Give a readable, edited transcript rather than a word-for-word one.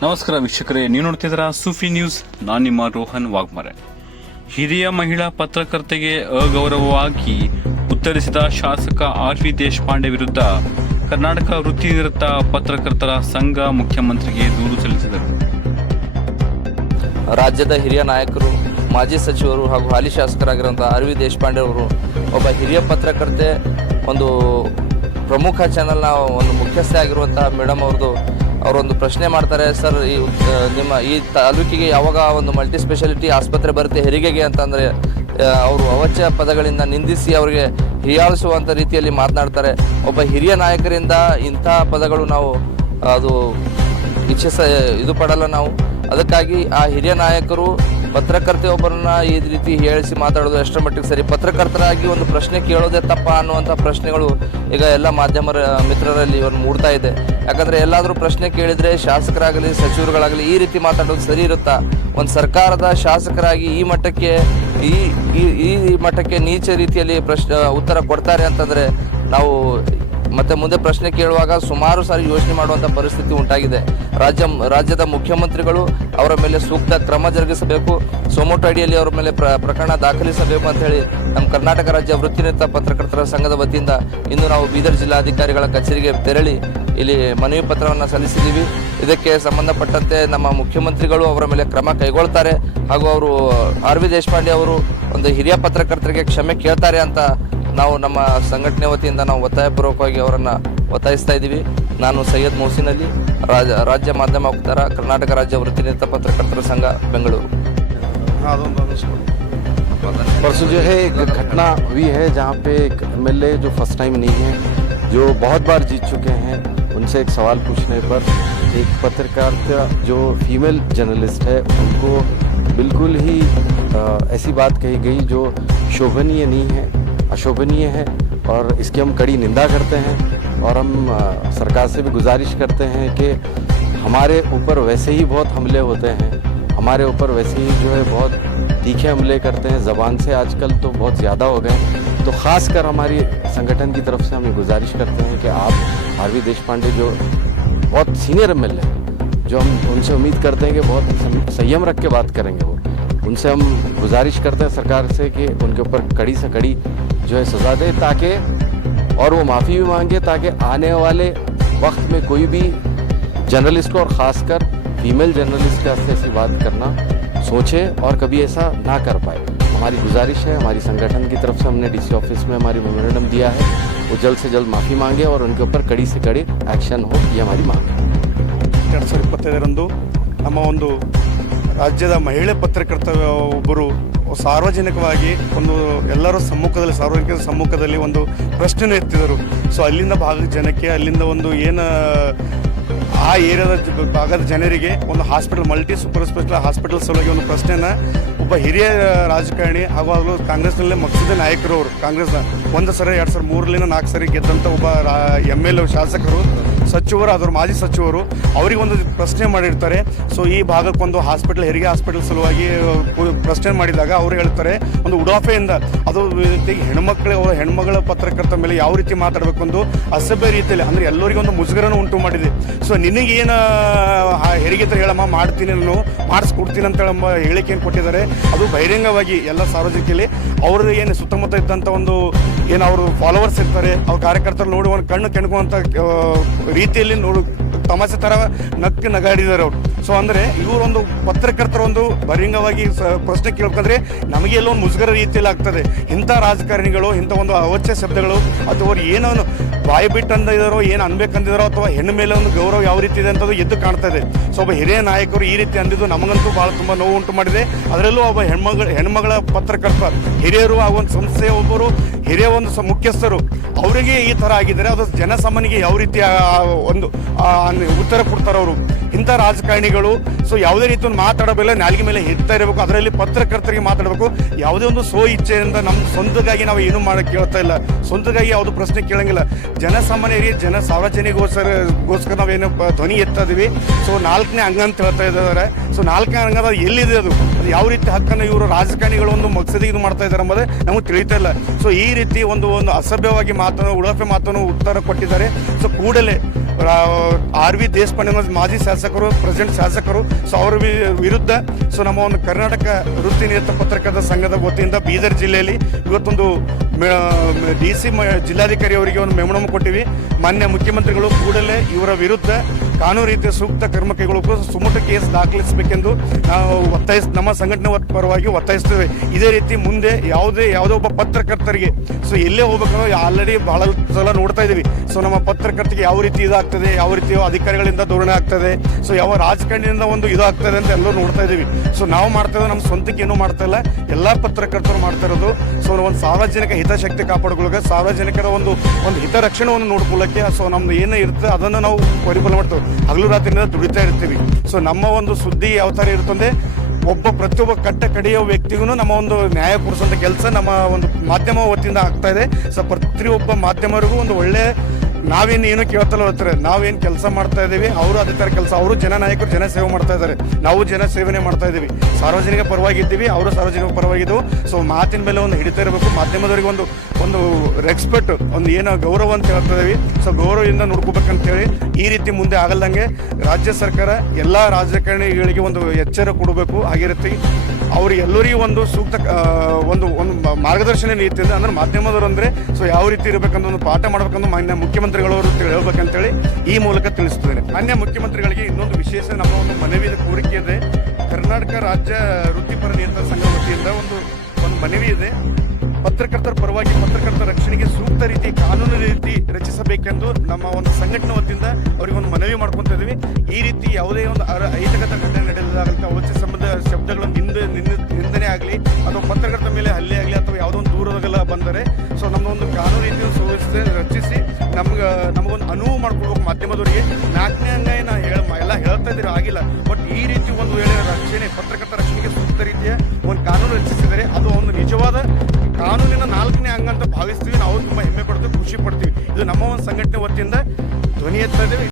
ನಮಸ್ಕಾರ ವೀಕ್ಷಕರೇ, ನೀವು ನೋಡ್ತಿದ್ದೀರಾ ಸೂಫಿ ನ್ಯೂಸ್. ನಾನು ನಿಮ್ಮ ರೋಹನ್ ವಾಗ್ಮರೆ. ಹಿರಿಯ ಮಹಿಳಾ ಪತ್ರಕರ್ತೆಗೆ ಅಗೌರವವಾಗಿ ಉತ್ತರಿಸಿದ ಶಾಸಕ ಆರ್.ವಿ. ದೇಶಪಾಂಡೆ ವಿರುದ್ಧ ಕರ್ನಾಟಕ ವೃತ್ತಿನಿರತ ಪತ್ರಕರ್ತರ ಸಂಘ ಮುಖ್ಯಮಂತ್ರಿಗೆ ದೂರು ಸಲ್ಲಿಸಿದರು. ರಾಜ್ಯದ ಹಿರಿಯ ನಾಯಕರು, ಮಾಜಿ ಸಚಿವರು ಹಾಗೂ ಹಾಲಿ ಶಾಸಕರಾಗಿರುವಂತಹ ಆರ್.ವಿ. ದೇಶಪಾಂಡೆ ಅವರು ಒಬ್ಬ ಹಿರಿಯ ಪತ್ರಕರ್ತೆ, ಒಂದು ಪ್ರಮುಖ ಚಾನೆಲ್ನ ಒಂದು ಮುಖ್ಯಸ್ಥೆ ಆಗಿರುವಂತಹ ಮೇಡಮ್ ಅವರೊಂದು ಪ್ರಶ್ನೆ ಮಾಡ್ತಾರೆ. ಸರ್, ನಿಮ್ಮ ಈ ತಾಲೂಕಿಗೆ ಯಾವಾಗ ಒಂದು ಮಲ್ಟಿ ಸ್ಪೆಷಾಲಿಟಿ ಆಸ್ಪತ್ರೆ ಬರುತ್ತೆ ಹೆರಿಗೆಗೆ ಅಂತಂದರೆ ಅವರು ಅವಾಚ್ಯ ಪದಗಳಿಂದ ನಿಂದಿಸಿ ಅವರಿಗೆ ಹೀಯಾಳಿಸುವಂಥ ರೀತಿಯಲ್ಲಿ ಮಾತನಾಡ್ತಾರೆ. ಒಬ್ಬ ಹಿರಿಯ ನಾಯಕರಿಂದ ಇಂಥ ಪದಗಳು ನಾವು ಅದು ಇದು ಪಡಲ್ಲ ನಾವು. ಅದಕ್ಕಾಗಿ ಆ ಹಿರಿಯ ನಾಯಕರು ಪತ್ರಕರ್ತೆ ಒಬ್ಬರನ್ನ ಈ ರೀತಿ ಹೇಳಿಸಿ ಮಾತಾಡೋದು ಎಷ್ಟರ ಮಟ್ಟಿಗೆ ಸರಿ? ಪತ್ರಕರ್ತರಾಗಿ ಒಂದು ಪ್ರಶ್ನೆ ಕೇಳೋದೇ ತಪ್ಪ ಅನ್ನುವಂಥ ಪ್ರಶ್ನೆಗಳು ಈಗ ಎಲ್ಲ ಮಾಧ್ಯಮ ಮಿತ್ರರಲ್ಲಿ ಇವರು ಮೂಡ್ತಾ ಇದೆ. ಯಾಕಂದರೆ ಎಲ್ಲಾದರೂ ಪ್ರಶ್ನೆ ಕೇಳಿದರೆ ಶಾಸಕರಾಗಲಿ ಸಚಿವರುಗಳಾಗಲಿ ಈ ರೀತಿ ಮಾತಾಡೋದು ಸರಿ ಇರುತ್ತಾ? ಒಂದು ಸರ್ಕಾರದ ಶಾಸಕರಾಗಿ ಈ ಮಟ್ಟಕ್ಕೆ ನೀಚ ರೀತಿಯಲ್ಲಿ ಉತ್ತರ ಕೊಡ್ತಾರೆ ಅಂತಂದರೆ ನಾವು ಮತ್ತೆ ಮುಂದೆ ಪ್ರಶ್ನೆ ಕೇಳುವಾಗ ಸುಮಾರು ಸಾರಿ ಯೋಚನೆ ಮಾಡುವಂಥ ಪರಿಸ್ಥಿತಿ ಉಂಟಾಗಿದೆ. ರಾಜ್ಯದ ಮುಖ್ಯಮಂತ್ರಿಗಳು ಅವರ ಮೇಲೆ ಸೂಕ್ತ ಕ್ರಮ ಜರುಗಿಸಬೇಕು, ಸೋಮೋಟೋ ಅಡಿಯಲ್ಲಿ ಅವರ ಮೇಲೆ ಪ್ರಕರಣ ದಾಖಲಿಸಬೇಕು ಅಂತ ಹೇಳಿ ನಮ್ಮ ಕರ್ನಾಟಕ ರಾಜ್ಯ ವೃತ್ತಿನಿರತ ಪತ್ರಕರ್ತರ ಸಂಘದ ವತಿಯಿಂದ ಇಂದು ನಾವು ಬೀದರ್ ಜಿಲ್ಲಾಧಿಕಾರಿಗಳ ಕಚೇರಿಗೆ ತೆರಳಿ ಇಲ್ಲಿ ಮನವಿ ಪತ್ರವನ್ನು ಸಲ್ಲಿಸಿದ್ದೀವಿ. ಇದಕ್ಕೆ ಸಂಬಂಧಪಟ್ಟಂತೆ ನಮ್ಮ ಮುಖ್ಯಮಂತ್ರಿಗಳು ಅವರ ಮೇಲೆ ಕ್ರಮ ಕೈಗೊಳ್ತಾರೆ ಹಾಗೂ ಅವರು ಆರ್.ವಿ. ದೇಶಪಾಂಡೆ ಅವರು ಒಂದು ಹಿರಿಯ ಪತ್ರಕರ್ತರಿಗೆ ಕ್ಷಮೆ ಕೇಳ್ತಾರೆ ಅಂತ ನಾವು ನಮ್ಮ ಸಂಘಟನೆ ವತಿಯಿಂದ ನಾವು ಒತ್ತಾಯಪೂರ್ವಕವಾಗಿ ಅವರನ್ನು ಒತ್ತಾಯಿಸ್ತಾ ಇದ್ದೀವಿ. ನಾನು ಸೈಯದ್ ಮೊಹಸಿನ್ ಅಲಿ, ರಾಜ್ಯ ಮಾಧ್ಯಮ ವಕ್ತಾರ, ಕರ್ನಾಟಕ ರಾಜ್ಯ ವೃತ್ತಿನಿರತ ಪತ್ರಕರ್ತರ ಸಂಘ, ಬೆಂಗಳೂರು. परसों जो है एक घटना हुई है जहाँ पे एक एमएलए जो फर्स्ट टाइम नहीं है, जो बहुत बार जीत चुके हैं, उनसे एक सवाल पूछने पर एक पत्रकारिता जो फीमेल जर्नलिस्ट है उनको बिल्कुल ही ऐसी बात कही गई जो शोभनीय नहीं है, अशोभनीय है, और इसकी हम कड़ी निंदा करते हैं. और हम सरकार से भी गुजारिश करते हैं कि हमारे ऊपर वैसे ही बहुत हमले होते हैं, हमारे ऊपर वैसे ही जो है बहुत तीखे हमले करते हैं ज़बान से, आजकल तो बहुत ज़्यादा हो गए. तो ख़ासकर हमारी संगठन की तरफ से हम गुजारिश करते हैं कि आप आर.वी. देशपांडे जो बहुत सीनियर एमएलए हैं, जो हम उनसे उम्मीद करते हैं कि बहुत संयम रख के बात करेंगे, वो उनसे हम गुजारिश करते हैं सरकार से कि उनके ऊपर कड़ी से कड़ी जो है सज़ा दे, ताकि और वो माफ़ी भी मांगे, ताकि आने वाले वक्त में कोई भी जर्नलिस्ट को और ख़ासकर फीमेल जर्नलिस्ट के वास्ते ऐसी बात करना सोचे और कभी ऐसा ना कर पाए. हमारी गुजारिश है, हमारी संगठन की तरफ से हमने डीसी ऑफिस में हमारी मेमोरेंडम दिया है, वो जल्द से जल्द माफ़ी मांगे और उनके ऊपर कड़ी से कड़ी एक्शन हो, ये हमारी मांग है. 2025 ನಮ್ಮ ಒಂದು ರಾಜ್ಯದ ಮಹಿಳೆ ಪತ್ರಕರ್ತ ಒಬ್ಬರು ಸಾರ್ವಜನಿಕವಾಗಿ ಒಂದು ಎಲ್ಲರ ಸಮ್ಮುಖದಲ್ಲಿ, ಸಾರ್ವಜನಿಕರ ಸಮ್ಮುಖದಲ್ಲಿ ಒಂದು ಪ್ರಶ್ನೆನ ಎತ್ತಿದರು. ಸೊ ಅಲ್ಲಿಂದ ಭಾಗದ ಜನಕ್ಕೆ, ಅಲ್ಲಿಂದ ಒಂದು ಏನು ಆ ಏರಿಯಾದ ಭಾಗದ ಜನರಿಗೆ ಒಂದು hospital, multi super special hospital ಸಲುವಾಗಿ ಒಂದು ಪ್ರಶ್ನೆನ ಒಬ್ಬ ಹಿರಿಯ ರಾಜಕಾರಣಿ ಹಾಗೂ ಅವರು ಕಾಂಗ್ರೆಸ್ನಲ್ಲೇ ಮಕ್ಷದ ನಾಯಕರು, ಅವರು ಕಾಂಗ್ರೆಸ್ನ 1 ಸರಿ 2003 4 ಸರಿ ಗೆದ್ದಂಥ ಒಬ್ಬ MLA ಶಾಸಕರು, ಸಚಿವರು, ಅದರ ಮಾಜಿ ಸಚಿವರು, ಅವರಿಗೆ ಒಂದು ಪ್ರಶ್ನೆ ಮಾಡಿರ್ತಾರೆ. ಸೊ ಈ ಭಾಗಕ್ಕೊಂದು ಹಾಸ್ಪಿಟಲ್, ಹೆರಿಗೆ ಹಾಸ್ಪಿಟಲ್ ಸಲುವಾಗಿ ಪ್ರಶ್ನೆ ಮಾಡಿದಾಗ ಅವರು ಹೇಳ್ತಾರೆ ಒಂದು ಉಡಾಫೆಯಿಂದ, ಅದು ಹೆಣ್ಮಗಳ ಪತ್ರಕರ್ತ ಮೇಲೆ ಯಾವ ರೀತಿ ಮಾತಾಡಬೇಕು, ಒಂದು ಅಸಭ್ಯ ರೀತಿಯಲ್ಲಿ, ಅಂದರೆ ಎಲ್ಲರಿಗೂ ಒಂದು ಮುಜುಗರನ ಉಂಟು ಮಾಡಿದೆ. ಸೊ ನಿನಗೇನು ಹೆರಿಗೆ ಹತ್ರ ಹೇಳಮ್ಮ, ಮಾಡ್ತೀನಿ, ನಾನು ಮಾಡಿಸ್ಕೊಡ್ತೀನಿ ಅಂತ ಹೇಳಿಕೆಯನ್ನು ಕೊಟ್ಟಿದ್ದಾರೆ. ಅದು ಬಹಿರಂಗವಾಗಿ ಎಲ್ಲ ಸಾರ್ವಜನಿಕರಲ್ಲಿ ಅವ್ರದ್ದು ಏನು ಸುತ್ತಮುತ್ತ ಇದ್ದಂಥ ಒಂದು ಏನು ಅವರು ಫಾಲೋವರ್ಸ್ ಇರ್ತಾರೆ, ಅವ್ರ ಕಾರ್ಯಕರ್ತರು ನೋಡಿ ಒಂದು ಕಣ್ಣು ಕೆಣಕುವಂಥ ರೀತಿಯಲ್ಲಿ ತಮಾಷೆ ಥರ ನಗಾಡಿದ್ದಾರೆ ಅವರು. ಸೊ ಅಂದರೆ ಇವರೊಂದು ಪತ್ರಕರ್ತರೊಂದು ಬಹಿರಂಗವಾಗಿ ಪ್ರಶ್ನೆ ಕೇಳ್ಕೊಂಡ್ರೆ ನಮಗೆ ಎಲ್ಲೋ ಒಂದು ಮುಜುಗರ ರೀತಿಯಲ್ಲಿ ಆಗ್ತದೆ. ಇಂಥ ರಾಜಕಾರಣಿಗಳು ಇಂಥ ಒಂದು ಅವಾಚ್ಯ ಶಬ್ದಗಳು ಅಥವಾ ಅವ್ರು ಏನೋ ಬಾಯಿ ಬಿಟ್ಟು ಅಂದಿದಾರೋ, ಏನು ಅನ್ಬೇಕಂದಿದಾರೋ, ಅಥವಾ ಹೆಣ್ಣು ಮೇಲೆ ಒಂದು ಗೌರವ ಯಾವ ರೀತಿ ಇದೆ ಅಂತದ್ದು ಎದ್ದು ಕಾಣ್ತಾ ಇದೆ. ಸೊ ಒಬ್ಬ ಹಿರಿಯ ನಾಯಕರು ಈ ರೀತಿ ಅಂದಿದ್ದು ನಮಗಂತೂ ಭಾಳ ತುಂಬ ನೋವು ಉಂಟು ಮಾಡಿದೆ. ಅದರಲ್ಲೂ ಒಬ್ಬ ಹೆಣ್ಮಗಳ ಪತ್ರಕರ್ತ, ಹಿರಿಯರು ಆ ಒಂದು ಸಂಸ್ಥೆಯ ಒಬ್ಬರು ಹಿರಿಯ ಒಂದು ಮುಖ್ಯಸ್ಥರು, ಅವರಿಗೆ ಈ ಥರ ಆಗಿದ್ದಾರೆ. ಅದು ಜನಸಾಮಾನ್ಯರಿಗೆ ಯಾವ ರೀತಿ ಒಂದು ಉತ್ತರ ಕೊಡ್ತಾರೆ ಅವರು, ಇಂಥ ರಾಜಕಾರಣಿಗಳು. ಸೊ ಯಾವುದೇ ರೀತಿ ಒಂದು ಮಾತಾಡೋದಿಲ್ಲ, ನಾಲ್ಗೆ ಮೇಲೆ ಇರ್ತಾ ಇರಬೇಕು. ಅದರಲ್ಲಿ ಪತ್ರಕರ್ತರಿಗೆ ಮಾತಾಡಬೇಕು. ಯಾವುದೇ ಒಂದು ಇಚ್ಛೆಯಿಂದ ನಮ್ಮ ಸ್ವಂತಗಾಗಿ ನಾವು ಏನು ಮಾಡೋಕ್ಕೆ ಕೇಳ್ತಾ ಇಲ್ಲ, ಸ್ವಂತಗಾಗಿ ಯಾವುದು ಪ್ರಶ್ನೆ ಕೇಳಂಗಿಲ್ಲ. ಜನಸಾಮಾನ್ಯರಿಗೆ ಸಾರ್ವಜನಿಕಗೋಸ್ಕರ ನಾವೇನು ಧ್ವನಿ ಎತ್ತಾ ಇದೀವಿ. ಸೊ 4ನೇ ಅಂಗ ಅಂತ ಹೇಳ್ತಾ ಇದ್ದಾರೆ. ಸೊ 4ನೇ ಅಂಗದ ಎಲ್ಲಿದೆ, ಅದು ಯಾವ ರೀತಿ ಹಕ್ಕನ್ನು ಇವರು ರಾಜಕಾರಣಿಗಳು ಒಂದು ಮಕ್ಸದಿಗೆ ಇದು ಮಾಡ್ತಾ ಇದ್ದಾರೆ ಎಂಬುದೇ ನಮಗೆ ತಿಳಿತಾ ಇಲ್ಲ. ಸೊ ಈ ರೀತಿ ಒಂದು ಅಸಭ್ಯವಾಗಿ ಮಾತನ್ನು, ಉಡಾಫೆ ಮಾತನ್ನು ಉತ್ತರ ಕೊಟ್ಟಿದ್ದಾರೆ. ಸೊ ಕೂಡಲೇ ಆರ್ ವಿ ದೇಶಪಾಂಡೆ ಅನ್ನೋ ಮಾಜಿ ಶಾಸಕರು, ಪ್ರೆಸೆಂಟ್ ಶಾಸಕರು. ಸೊ ಅವರ ವಿರುದ್ಧ ಸೊ ನಮ್ಮ ಒಂದು ಕರ್ನಾಟಕ ವೃತ್ತಿ ನಿರತ ಪತ್ರಕರ್ತರ ಸಂಘದ ವತಿಯಿಂದ ಬೀದರ್ ಜಿಲ್ಲೆಯಲ್ಲಿ ಇವತ್ತೊಂದು DC ಜಿಲ್ಲಾಧಿಕಾರಿ ಅವರಿಗೆ ಒಂದು ಮೆಮೊರಂ ಕೊಟ್ಟಿವಿ. ಮಾನ್ಯ ಮುಖ್ಯಮಂತ್ರಿಗಳು ಕೂಡಲೇ ಇವರ ವಿರುದ್ಧ ಕಾನೂನು ರೀತಿಯ ಸೂಕ್ತ ಕ್ರಮ ಕೈಗೊಳ್ಳಬೇಕು, ಸುಮೋಟೋ ಕೇಸ್ ದಾಖಲಿಸಬೇಕೆಂದು ನಾವು ನಮ್ಮ ಸಂಘಟನೆ ಪರವಾಗಿ ಒತ್ತಾಯಿಸ್ತೇವೆ. ಇದೇ ರೀತಿ ಮುಂದೆ ಯಾವುದೇ ಒಬ್ಬ ಪತ್ರಕರ್ತರಿಗೆ ಸೊ ಎಲ್ಲೇ ಹೋಗ್ಬೇಕಂದ್ರೆ ಆಲ್ರೆಡಿ ಬಹಳ ಸಲ ನೋಡ್ತಾ ಇದೀವಿ. ಸೊ ನಮ್ಮ ಪತ್ರಕರ್ತರಿಗೆ ಯಾವ ರೀತಿ ಇದಾಗ್ತದೆ, ಯಾವ ರೀತಿ ಅಧಿಕಾರಿಗಳಿಂದ ಧೋರಣೆ ಆಗ್ತದೆ, ಸೊ ಯಾವ ರಾಜಕಾರಣಿಯಿಂದ ಒಂದು ಇದಾಗ್ತದೆ ಅಂತ ಎಲ್ಲರೂ ನೋಡ್ತಾ ಇದೀವಿ. ಸೊ ನಾವು ಮಾಡ್ತಾ ಇರೋದು ನಮ್ಮ ಸ್ವಂತಕ್ಕೆ ಏನೂ ಮಾಡ್ತಾ ಇಲ್ಲ, ಎಲ್ಲ ಪತ್ರಕರ್ತರು ಮಾಡ್ತಾ ಇರೋದು. ಸೊ ಒಂದು ಸಾರ್ವಜನಿಕ ಹಿತಾಸಕ್ತಿ ಕಾಪಾಡ್ಕೊಳ್ಳೋಕೆ, ಸಾರ್ವಜನಿಕರ ಒಂದು ಹಿತರಕ್ಷಣೆಯನ್ನು ನೋಡ್ಕೊಳ್ಳೋಕ್ಕೆ ಸೊ ನಮ್ದು ಏನೇ ಇರುತ್ತೆ ಅದನ್ನು ನಾವು ಪರಿಪಾಲನೆ ಮಾಡ್ತೇವೆ. ಹಗಲು ರಾತ್ರಿಯಿಂದ ದುಡಿತಾ ಇರ್ತೀವಿ. ಸೊ ನಮ್ಮ ಒಂದು ಸುದ್ದಿ ಯಾವ ಥರ ಇರ್ತಂದ್ರೆ ಪ್ರತಿಯೊಬ್ಬ ಕಡೆಯ ವ್ಯಕ್ತಿಗೂ ನಮ್ಮ ಒಂದು ನ್ಯಾಯ ಕೊಡಿಸುವಂಥ ಕೆಲಸ ನಮ್ಮ ಒಂದು ಮಾಧ್ಯಮ ವತಿಯಿಂದ ಆಗ್ತಾ ಇದೆ. ಸೊ ಪ್ರತಿಯೊಬ್ಬ ಮಾಧ್ಯಮರಿಗೂ ಒಂದು ಒಳ್ಳೆ ನಾವೇನು ಕೇಳ್ತಲ್ಲ ಹೇಳ್ತಾರೆ, ನಾವೇನು ಕೆಲಸ ಮಾಡ್ತಾ ಇದ್ದೀವಿ, ಅವರು ಅದೇ ಥರ ಕೆಲಸ, ಅವರು ಜನನಾಯಕರು ಜನ ಸೇವೆ ಮಾಡ್ತಾ ಇದ್ದಾರೆ, ನಾವು ಜನ ಸೇವೆನೇ ಮಾಡ್ತಾ ಇದ್ದೀವಿ. ಸಾರ್ವಜನಿಕ ಪರವಾಗಿದ್ದೀವಿ, ಅವರು ಸಾರ್ವಜನಿಕ ಪರವಾಗಿದ್ದವು. ಸೊ ಮಾತಿನ ಮೇಲೆ ಒಂದು ಹಿಡಿತಾ ಇರಬೇಕು, ಮಾಧ್ಯಮದವರಿಗೆ ಒಂದು ರೆಸ್ಪೆಕ್ಟ್, ಒಂದು ಏನೋ ಗೌರವ ಅಂತ ಹೇಳ್ತಾ ಇದೀವಿ. ಸೊ ಗೌರವದಿಂದ ನೋಡ್ಕೋಬೇಕಂತೇಳಿ ಈ ರೀತಿ ಮುಂದೆ ಆಗಲ್ದಂಗೆ ರಾಜ್ಯ ಸರ್ಕಾರ ಎಲ್ಲ ರಾಜಕಾರಣಿಗಳಿಗೆ ಒಂದು ಎಚ್ಚರ ಕೊಡಬೇಕು. ಹಾಗೆ ರೀತಿ ಅವರಿಗೆಲ್ಲರಿಗೂ ಒಂದು ಸೂಕ್ತ ಒಂದು ಮಾರ್ಗದರ್ಶನ ನೀತಿಯಿಂದ ಅಂದ್ರೆ ಮಾಧ್ಯಮದವರು ಅಂದರೆ ಸೊ ಯಾವ ರೀತಿ ಇರಬೇಕಂತ ಒಂದು ಪಾಠ ಮಾಡಬೇಕಂತ ಮಾನ್ಯ ಮುಖ್ಯಮಂತ್ರಿಗಳವರು ಹೇಳ್ಬೇಕಂತೇಳಿ ಈ ಮೂಲಕ ತಿಳಿಸ್ತೇನೆ. ಮಾನ್ಯ ಮುಖ್ಯಮಂತ್ರಿಗಳಿಗೆ ಇನ್ನೊಂದು ವಿಶೇಷ ನಮ್ಮ ಒಂದು ಮನವಿಯ ಕೋರಿಕೆ ಇದೆ. ಕರ್ನಾಟಕ ರಾಜ್ಯ ವೃತ್ತಿಪರ ನಿಯಂತ್ರಣ ಸಂಘ ವತಿಯಿಂದ ಒಂದು ಮನವಿ ಇದೆ. ಪತ್ರಕರ್ತರ ಪರವಾಗಿ ಪತ್ರಕರ್ತರ ರಕ್ಷಣೆಗೆ ಸೂಕ್ತ ರೀತಿ ಕಾನೂನು ರೀತಿ ರಚಿಸಬೇಕೆಂದು ನಮ್ಮ ಒಂದು ಸಂಘಟನೆ ವತಿಯಿಂದ ಅವರಿಗೆ ಒಂದು ಮನವಿ ಮಾಡ್ಕೊತಾ ಇದ್ದೀವಿ. ಈ ರೀತಿ ಯಾವುದೇ ಒಂದು ಅಹಿತಕರ ಘಟನೆ ನಡೆಯಲಾಗಲಿ, ಅವಶ್ಯ ಸಂಬಂಧ ಶಬ್ದಗಳ ನಿಂದನೆ ಆಗಲಿ ಅಥವಾ ಪತ್ರಕರ್ತರ ಮೇಲೆ ಹಲ್ಲೆ ಆಗಲಿ ಅಥವಾ ಯಾವುದೋ ಒಂದು ದೂರದಲ್ಲ ಬಂದರೆ ಸೊ ನಮ್ಮ ಒಂದು ಕಾನೂನು ರೀತಿಯನ್ನು ರಚಿಸಿ ನಮಗೊಂದು ಅನುವು ಮಾಡ್ಕೊಳ್ಬೇಕು. ಮಾಧ್ಯಮದವರಿಗೆ 4ನೇ ಅಂಗಾಯ ಎಲ್ಲ ಹೇಳ್ತಾ ಇದ್ದೀರಿ ಆಗಿಲ್ಲ, ಬಟ್ ಈ ರೀತಿ ಒಂದು ವೇಳೆ ಪತ್ರಕರ್ತರ ರಕ್ಷಣೆಗೆ ಸೂಕ್ತ ರೀತಿಯ ಒಂದು ಕಾನೂನು ರಚಿಸಿದರೆ ಅದು ಒಂದು ನಿಜವಾದ ಕಾನೂನಿನ 4ನೇ ಅಂಗ ಅಂತ ಭಾವಿಸ್ತೀವಿ. ನಾವು ತುಂಬ ಹೆಮ್ಮೆ ಪಡ್ತೀವಿ, ಖುಷಿ ಪಡ್ತೀವಿ. ಇದು ನಮ್ಮ ಒಂದು ಸಂಘಟನೆ ವತಿಯಿಂದ ಧ್ವನಿ ಎತ್ತಾ ಇದ್ದೀವಿ.